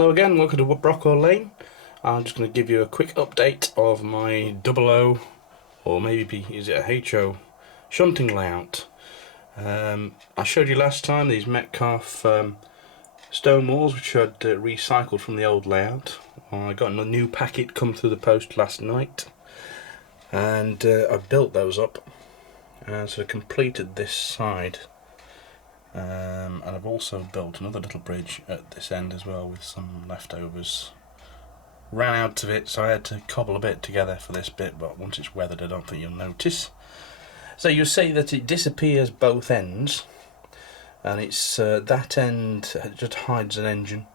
Hello again, welcome to Brockwell Lane. I'm just going to give you a quick update of my double O, or maybe is it a HO, shunting layout. I showed you last time these Metcalf stone walls which I'd recycled from the old layout. I got a new packet come through the post last night and I built those up, so I completed this side. And I've also built another little bridge at this end as well with some leftovers. Ran out of it, so I had to cobble a bit together for this bit, but once it's weathered I don't think you'll notice. So you'll see that it disappears both ends, and it's that end just hides an engine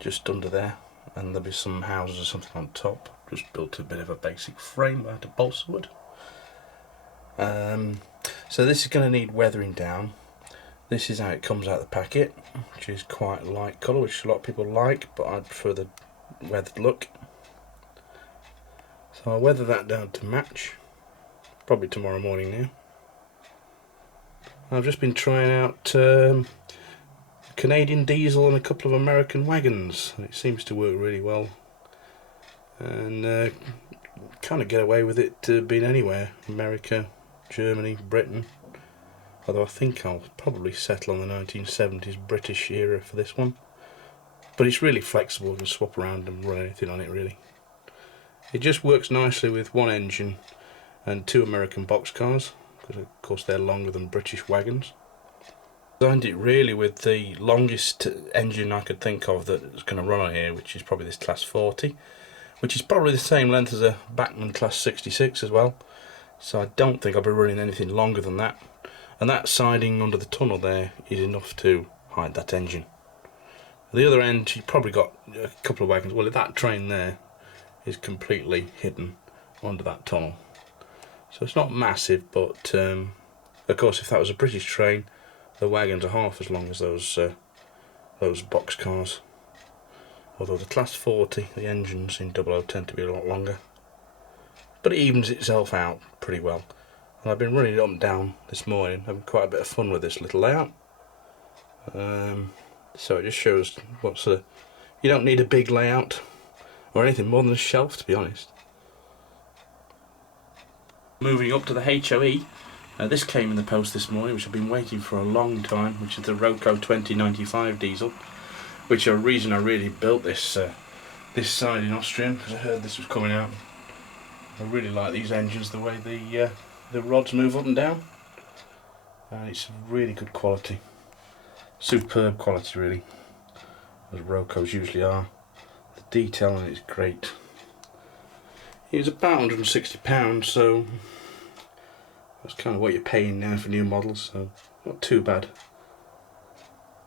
just under there, and there'll be some houses or something on top. Just built a bit of a basic frame out of balsa wood. So this is going to need weathering down. This is how it comes out of the packet, which is quite a light colour, which a lot of people like, but I prefer the weathered look. So I'll weather that down to match, probably tomorrow morning now. I've just been trying out Canadian diesel and a couple of American wagons, and it seems to work really well. And kind of get away with it being anywhere, America, Germany, Britain. Although I think I'll probably settle on the 1970s British era for this one. But it's really flexible, you can swap around and run anything on it really. It just works nicely with one engine and two American boxcars, because of course they're longer than British wagons. Designed it really with the longest engine I could think of that's going to run on here, which is probably this Class 40, which is probably the same length as a Bachmann Class 66 as well. So I don't think I'll be running anything longer than that. And that siding under the tunnel there is enough to hide that engine. At the other end you've probably got a couple of wagons. Well, that train there is completely hidden under that tunnel. So it's not massive, but of course if that was a British train, the wagons are half as long as those box cars. Although the Class 40, the engines in 00 tend to be a lot longer. But it evens itself out pretty well. And I've been running it up and down this morning, having quite a bit of fun with this little layout. So it just shows you don't need a big layout or anything more than a shelf, to be honest. Moving up to the HOE, this came in the post this morning, which I've been waiting for a long time, which is the Roco 2095 diesel, which is the reason I really built this this side in Austrian, because I heard this was coming out. I really like these engines, the way the rods move up and down, and it's really good quality, superb quality really, as Rocos usually are. The detail on it is great. It was about £160, so that's kind of what you're paying now for new models, so not too bad.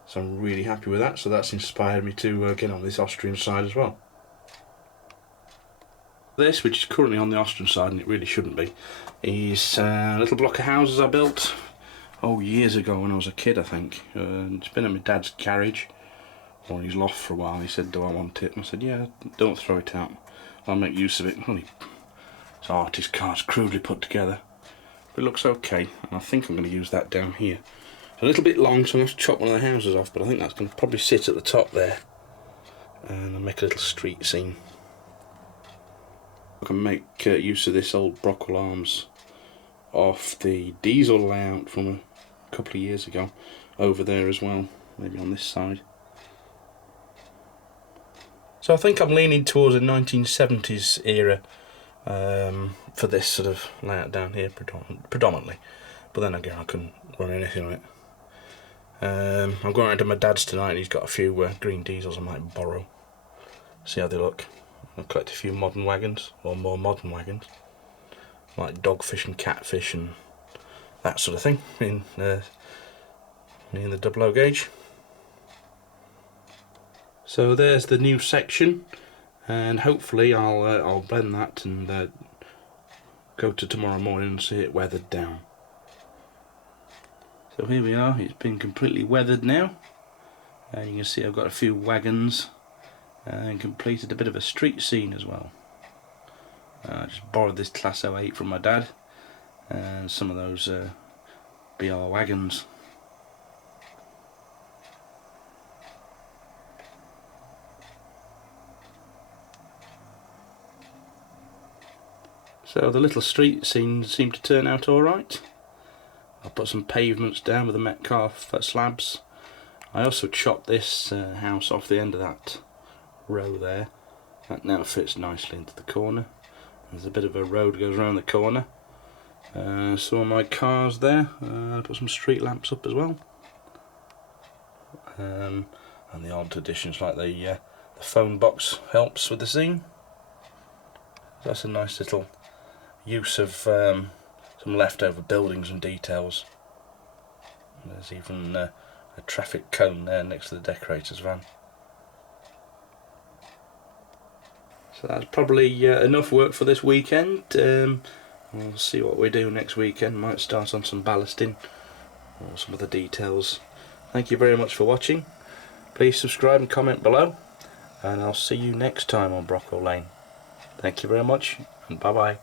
So I'm really happy with that, so that's inspired me to get on this Austrian side as well. This, which is currently on the Austrian side, and it really shouldn't be, is a little block of houses I built years ago when I was a kid, I think. It's been at my dad's garage, or in his loft for a while. He said, "Do I want it?" And I said, "Yeah, don't throw it out. I'll make use of it." It's artist cars, crudely put together, but it looks okay, and I think I'm going to use that down here. It's a little bit long, so I'm going to have to chop one of the houses off, but I think that's going to probably sit at the top there, and I'll make a little street scene. I can make use of this old Brockwell arms off the diesel layout from a couple of years ago over there as well, maybe on this side. So I think I'm leaning towards a 1970s era for this sort of layout down here predominantly, but then again I can run anything on it. I'm going around to my dad's tonight, and he's got a few green diesels I might borrow, see how they look. I'll collect a few modern wagons, or more modern wagons, like dogfish and catfish and that sort of thing in the 00 gauge. So there's the new section, and hopefully I'll blend that and go to tomorrow morning and see it weathered down. So here we are, it's been completely weathered now. You can see I've got a few wagons and completed a bit of a street scene as well. I just borrowed this Class 08 from my dad and some of those BR wagons. So the little street seemed to turn out alright. I'll put some pavements down with the Metcalf slabs. I also chopped this house off the end of that row there. That now fits nicely into the corner. There's a bit of a road goes around the corner. Some of my cars there. I put some street lamps up as well. And the odd additions like the phone box helps with the scene. That's a nice little use of some leftover buildings and details. There's even a traffic cone there next to the decorator's van. So that's probably enough work for this weekend. We'll see what we do next weekend. Might start on some ballasting or some other details. Thank you very much for watching. Please subscribe and comment below, and I'll see you next time on Brockwell Lane. Thank you very much, and bye bye.